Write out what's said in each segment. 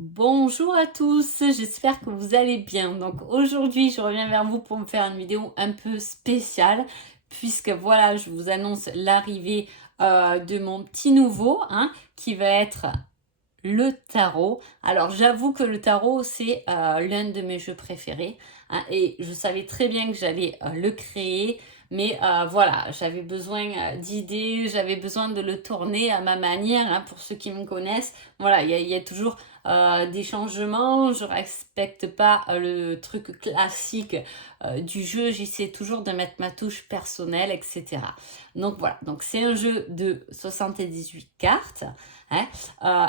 Bonjour à tous, j'espère que vous allez bien. Donc aujourd'hui, je reviens vers vous pour me faire une vidéo un peu spéciale puisque voilà, je vous annonce l'arrivée de mon petit nouveau qui va être le tarot. Alors j'avoue que le tarot, c'est l'un de mes jeux préférés et je savais très bien que j'allais le créer. Mais voilà, j'avais besoin d'idées, j'avais besoin de le tourner à ma manière. Pour ceux qui me connaissent, voilà, il y a toujours des changements. Je respecte pas le truc classique du jeu. J'essaie toujours de mettre ma touche personnelle, etc. Donc voilà, donc c'est un jeu de 78 cartes. hein.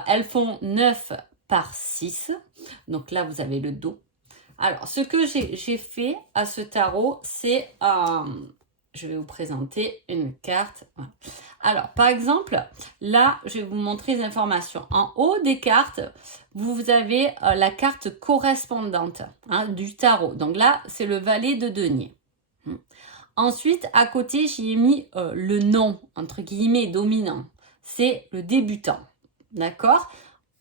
Elles font 9 par 6. Donc là, vous avez le dos. Alors, ce que j'ai fait à ce tarot, c'est... je vais vous présenter une carte. Voilà. Alors, par exemple, là, je vais vous montrer les informations. En haut des cartes, vous avez la carte correspondante du tarot. Donc là, c'est le valet de denier. Ensuite, à côté, j'y ai mis le nom, entre guillemets, dominant. C'est le débutant. D'accord?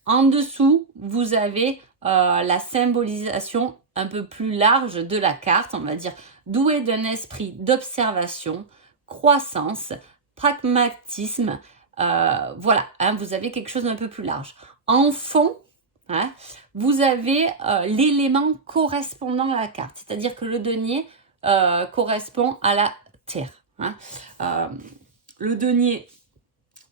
En dessous, vous avez la symbolisation un peu plus large de la carte, on va dire doué d'un esprit d'observation, croissance, pragmatisme. Voilà, vous avez quelque chose d'un peu plus large. En fond, vous avez l'élément correspondant à la carte, c'est-à-dire que le denier correspond à la terre. Le denier,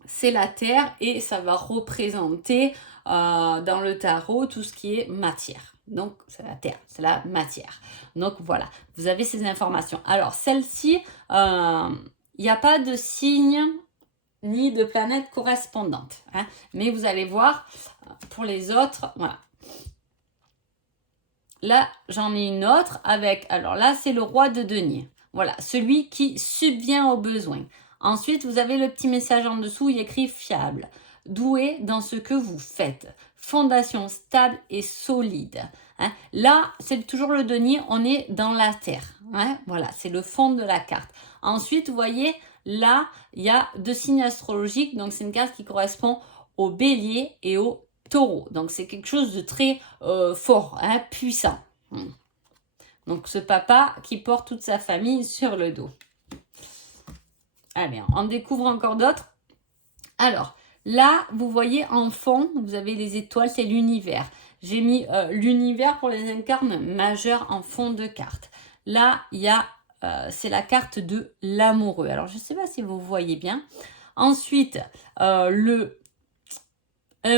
c'est la terre et ça va représenter dans le tarot tout ce qui est matière. Donc, c'est la terre, c'est la matière. Donc, voilà, vous avez ces informations. Alors, celle-ci, il n'y a pas de signe ni de planète correspondante. Mais vous allez voir, pour les autres, voilà. Là, j'en ai une autre avec, alors là, c'est le roi de denier. Voilà, celui qui subvient aux besoins. Ensuite, vous avez le petit message en dessous, il écrit fiable, doué dans ce que vous faites, fondation stable et solide. Là, c'est toujours le denier, on est dans la terre. Voilà, c'est le fond de la carte. Ensuite, vous voyez, là, il y a deux signes astrologiques, donc c'est une carte qui correspond au bélier et au taureau. Donc c'est quelque chose de très fort, puissant. Donc ce papa qui porte toute sa famille sur le dos. Allez, on découvre encore d'autres. Alors, là, vous voyez en fond, vous avez les étoiles, c'est l'univers. J'ai mis l'univers pour les incarnes majeurs en fond de carte. Là, il y a, c'est la carte de l'amoureux. Alors, je ne sais pas si vous voyez bien. Ensuite, un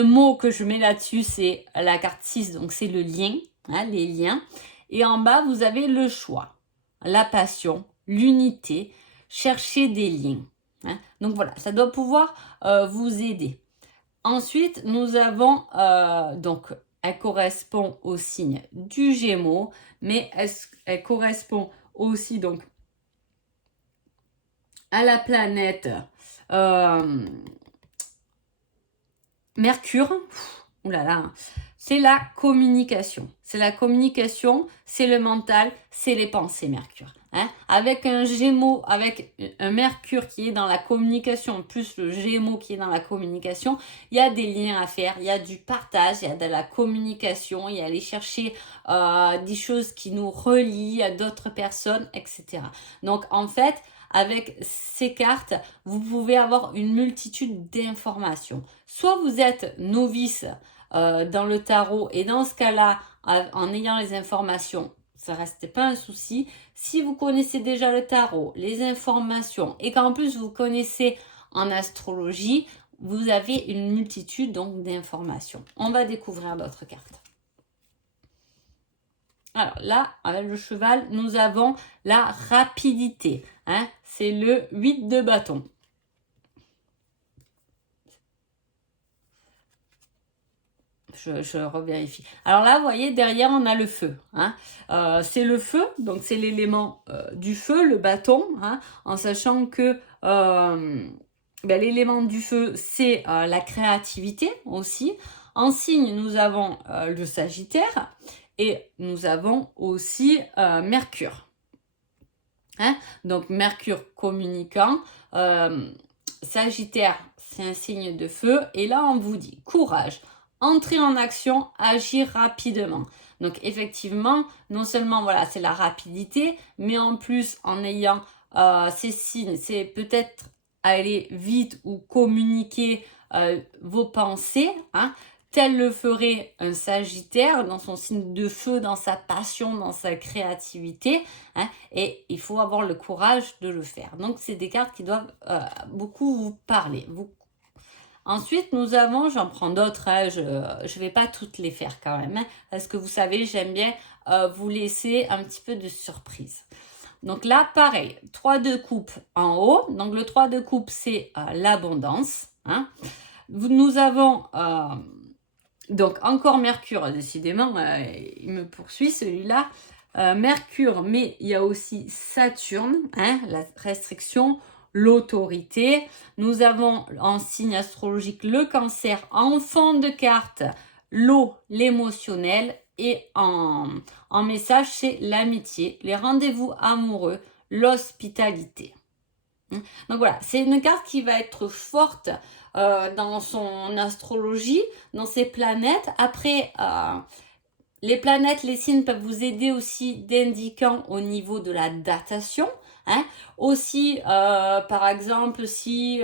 mot que je mets là-dessus, c'est la carte 6, donc c'est le lien, les liens. Et en bas, vous avez le choix, la passion, l'unité, chercher des liens. Donc voilà, ça doit pouvoir vous aider. Ensuite, nous avons, donc, elle correspond au signe du Gémeaux, mais elle correspond aussi donc à la planète Mercure. Ouh là là, c'est la communication. C'est la communication, c'est le mental, c'est les pensées, Mercure. Avec un Gémeaux, avec un Mercure qui est dans la communication, plus le Gémeaux qui est dans la communication, il y a des liens à faire, il y a du partage, il y a de la communication, il y a aller chercher des choses qui nous relient à d'autres personnes, etc. Donc en fait, avec ces cartes, vous pouvez avoir une multitude d'informations. Soit vous êtes novice dans le tarot et dans ce cas-là, en ayant les informations, ça reste pas un souci. Si vous connaissez déjà le tarot, les informations et qu'en plus vous connaissez en astrologie, vous avez une multitude donc d'informations. On va découvrir d'autres cartes. Alors là, avec le cheval, nous avons la rapidité. C'est le 8 de bâton. Je revérifie. Alors là, vous voyez, derrière, on a le feu. C'est le feu, donc c'est l'élément du feu, le bâton, en sachant que l'élément du feu, c'est la créativité aussi. En signe, nous avons le Sagittaire et nous avons aussi Mercure. Donc Mercure communicant, Sagittaire, c'est un signe de feu. Et là, on vous dit courage, entrer en action, agir rapidement. Donc effectivement, non seulement voilà, c'est la rapidité, mais en plus en ayant ces signes, c'est peut-être aller vite ou communiquer vos pensées, hein, tel le ferait un Sagittaire dans son signe de feu, dans sa passion, dans sa créativité, hein, et il faut avoir le courage de le faire. Donc c'est des cartes qui doivent beaucoup vous parler. Ensuite, nous avons, j'en prends d'autres, hein, je ne vais pas toutes les faire quand même, hein, parce que vous savez, j'aime bien vous laisser un petit peu de surprise. Donc là, pareil, 3 de coupe en haut. Donc le 3 de coupe, c'est l'abondance. Hein. Nous avons donc encore Mercure, décidément, il me poursuit celui-là. Mercure, mais il y a aussi Saturne, hein, la restriction, l'autorité. Nous avons en signe astrologique le Cancer, en fond de carte, l'eau, l'émotionnel, et en message, c'est l'amitié, les rendez-vous amoureux, l'hospitalité. Donc voilà, c'est une carte qui va être forte dans son astrologie, dans ses planètes. Après, les planètes, les signes peuvent vous aider aussi d'indiquant au niveau de la datation. Hein. Aussi, par exemple, si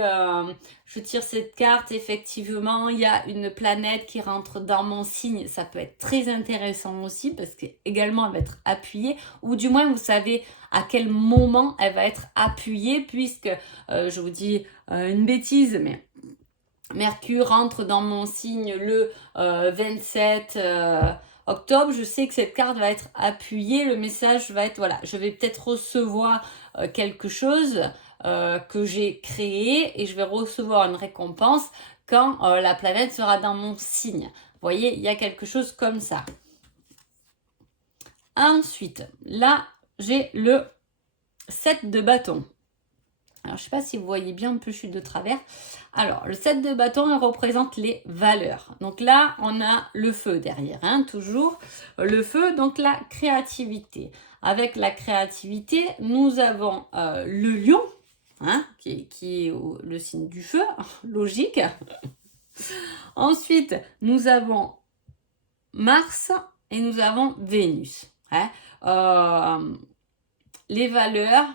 je tire cette carte, effectivement, il y a une planète qui rentre dans mon signe, ça peut être très intéressant aussi parce qu'également elle va être appuyée, ou du moins vous savez à quel moment elle va être appuyée, puisque je vous dis une bêtise, mais Mercure rentre dans mon signe le 27 octobre. Je sais que cette carte va être appuyée. Le message va être, voilà, je vais peut-être recevoir quelque chose que j'ai créé et je vais recevoir une récompense quand la planète sera dans mon signe. Vous voyez, il y a quelque chose comme ça. Ensuite, là, j'ai le 7 de bâton. Alors, je ne sais pas si vous voyez bien, un peu je suis de travers. Alors, le 7 de bâton, il représente les valeurs. Donc là, on a le feu derrière, hein, toujours. Le feu, donc la créativité. Avec la créativité, nous avons le lion, hein, qui est le signe du feu, logique. Ensuite, nous avons Mars et nous avons Vénus. Hein. Les valeurs,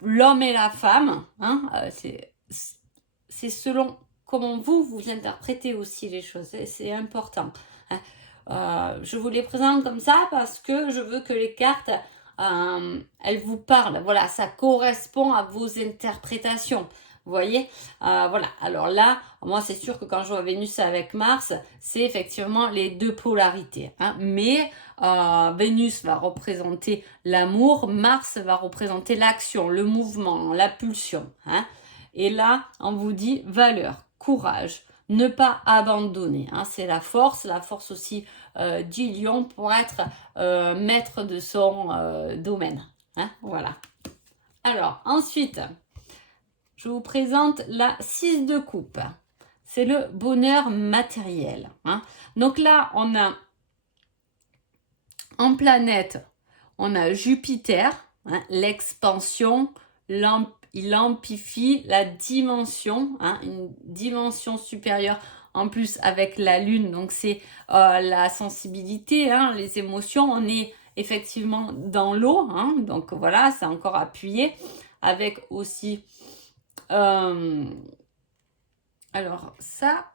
l'homme et la femme, hein, c'est selon comment vous interprétez aussi les choses, c'est important. Hein. Je vous les présente comme ça parce que je veux que les cartes, elles vous parlent. Voilà, ça correspond à vos interprétations. Vous voyez, voilà. Alors là, moi, c'est sûr que quand je vois Vénus avec Mars, c'est effectivement les deux polarités. Hein. Mais Vénus va représenter l'amour, Mars va représenter l'action, le mouvement, la pulsion. Hein. Et là, on vous dit valeur, courage, ne pas abandonner. Hein. C'est la force aussi du lion pour être maître de son domaine. Hein. Voilà. Alors, ensuite, je vous présente la 6 de coupe. C'est le bonheur matériel. Hein. Donc là, on a en planète, on a Jupiter, hein, l'expansion, il amplifie la dimension, hein, une dimension supérieure en plus avec la Lune. Donc c'est la sensibilité, hein, les émotions. On est effectivement dans l'eau, hein, donc voilà, c'est encore appuyé avec aussi... alors ça,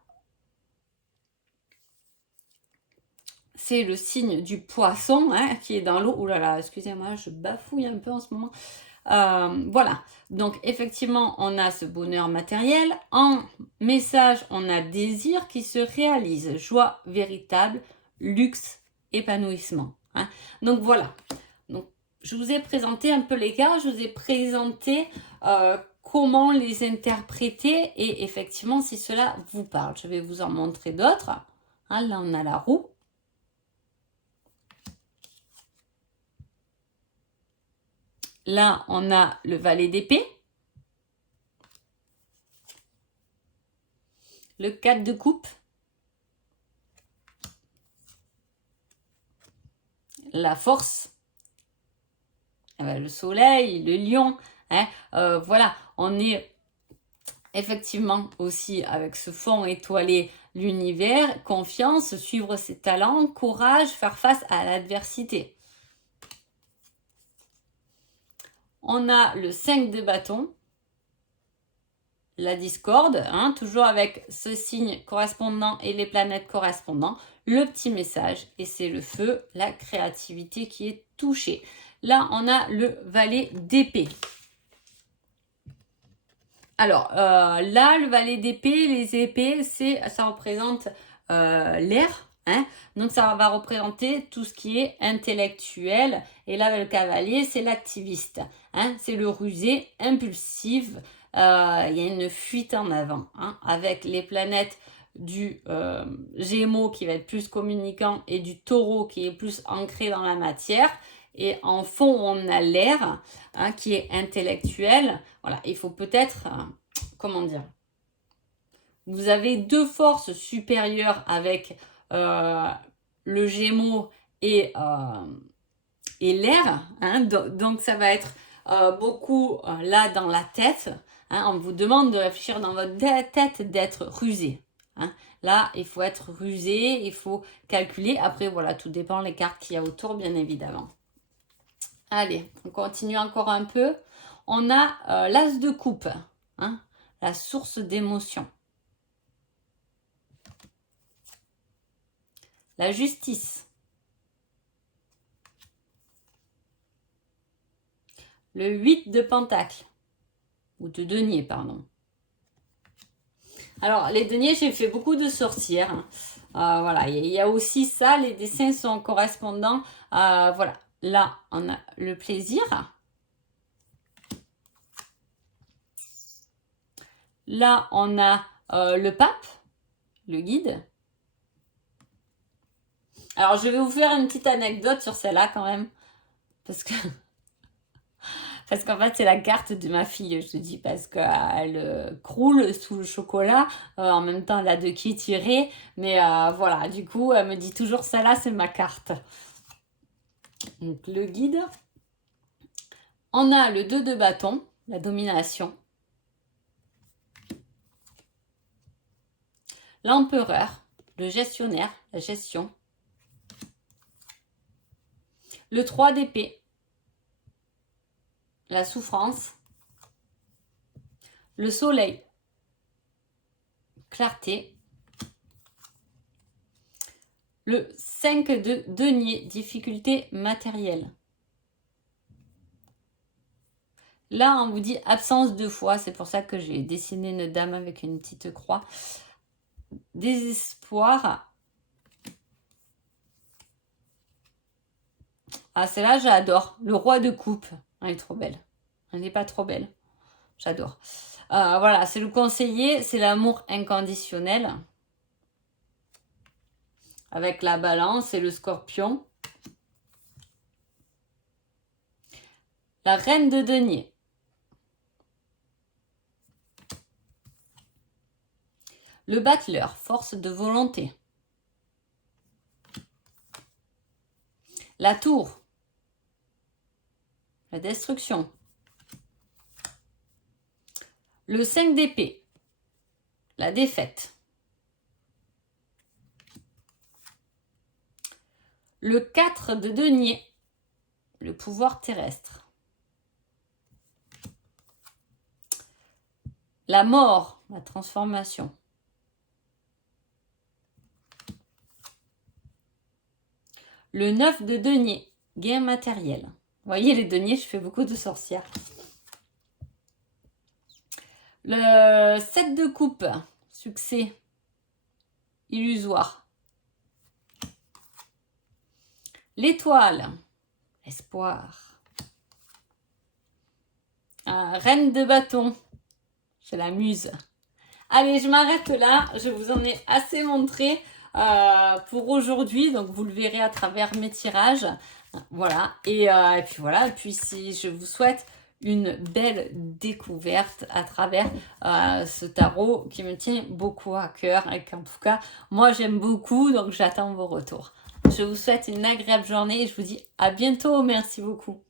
c'est le signe du poisson, hein, qui est dans l'eau. Ouh là là, excusez-moi, je bafouille un peu en ce moment. Voilà, donc effectivement, on a ce bonheur matériel. En message, on a désir qui se réalise, joie véritable, luxe, épanouissement. Hein. Donc voilà, donc, je vous ai présenté un peu les cartes, je vous ai présenté comment les interpréter et effectivement si cela vous parle. Je vais vous en montrer d'autres. Hein, là, on a la roue. Là, on a le valet d'épée. Le 4 de coupe. La force. Le soleil, le lion. Hein, voilà, on est effectivement aussi avec ce fond étoilé, l'univers, confiance, suivre ses talents, courage, faire face à l'adversité. On a le 5 de bâton, la discorde, hein, toujours avec ce signe correspondant et les planètes correspondantes, le petit message, et c'est le feu, la créativité qui est touchée. Là, on a le valet d'épée. Alors, là, le valet d'épée, les épées, ça représente l'air. Hein, donc, ça va représenter tout ce qui est intellectuel. Et là, le cavalier, c'est l'activiste. Hein, c'est le rusé, impulsif. Il y a une fuite en avant. Hein, avec les planètes du Gémeaux qui va être plus communicant et du Taureau qui est plus ancré dans la matière. Et en fond, on a l'air hein, qui est intellectuel. Voilà, il faut peut-être, comment dire, vous avez deux forces supérieures avec le Gémeaux et l'air. Hein, donc, ça va être beaucoup là dans la tête. Hein, on vous demande de réfléchir dans votre tête, d'être rusé. Hein. Là, il faut être rusé, il faut calculer. Après, voilà, tout dépend des cartes qu'il y a autour, bien évidemment. Allez, on continue encore un peu. On a l'as de coupe, hein, la source d'émotion. La justice. Le 8 de pentacle. Ou de denier, pardon. Alors, les deniers, j'ai fait beaucoup de sorcières. Voilà, il y a aussi ça. Les dessins sont correspondants. Voilà. Là, on a le plaisir. Là, on a le pape, le guide. Alors, je vais vous faire une petite anecdote sur celle-là quand même. Parce qu'en fait, c'est la carte de ma fille, je te dis, parce qu'elle croule sous le chocolat. En même temps, elle a de qui tirer. Mais voilà, du coup, elle me dit toujours, celle-là, c'est ma carte. Donc, le guide. On a le 2 de bâton, la domination. L'empereur, le gestionnaire, la gestion. Le 3 d'épée, la souffrance. Le soleil, clarté. Le 5 de denier, difficulté matérielle. Là, on vous dit absence de foi. C'est pour ça que j'ai dessiné une dame avec une petite croix. Désespoir. Ah, celle-là, j'adore. Le roi de coupe. Elle est trop belle. Elle n'est pas trop belle. J'adore. Voilà, c'est le conseiller. C'est l'amour inconditionnel. Avec la balance et le scorpion. La reine de denier. Le battleur, force de volonté. La tour. La destruction. Le 5 d'épée. La défaite. Le 4 de denier. Le pouvoir terrestre. La mort. La transformation. Le 9 de denier, gain matériel. Vous voyez, les deniers, je fais beaucoup de sorcières. Le 7 de coupe, succès, illusoire. L'étoile, espoir. Reine de bâton, c'est la muse. Allez, je m'arrête là, je vous en ai assez montré. Pour aujourd'hui, donc vous le verrez à travers mes tirages, voilà, et puis voilà, et puis si je vous souhaite une belle découverte à travers ce tarot qui me tient beaucoup à cœur et qu'en tout cas moi j'aime beaucoup, donc j'attends vos retours. Je vous souhaite une agréable journée et je vous dis à bientôt, merci beaucoup.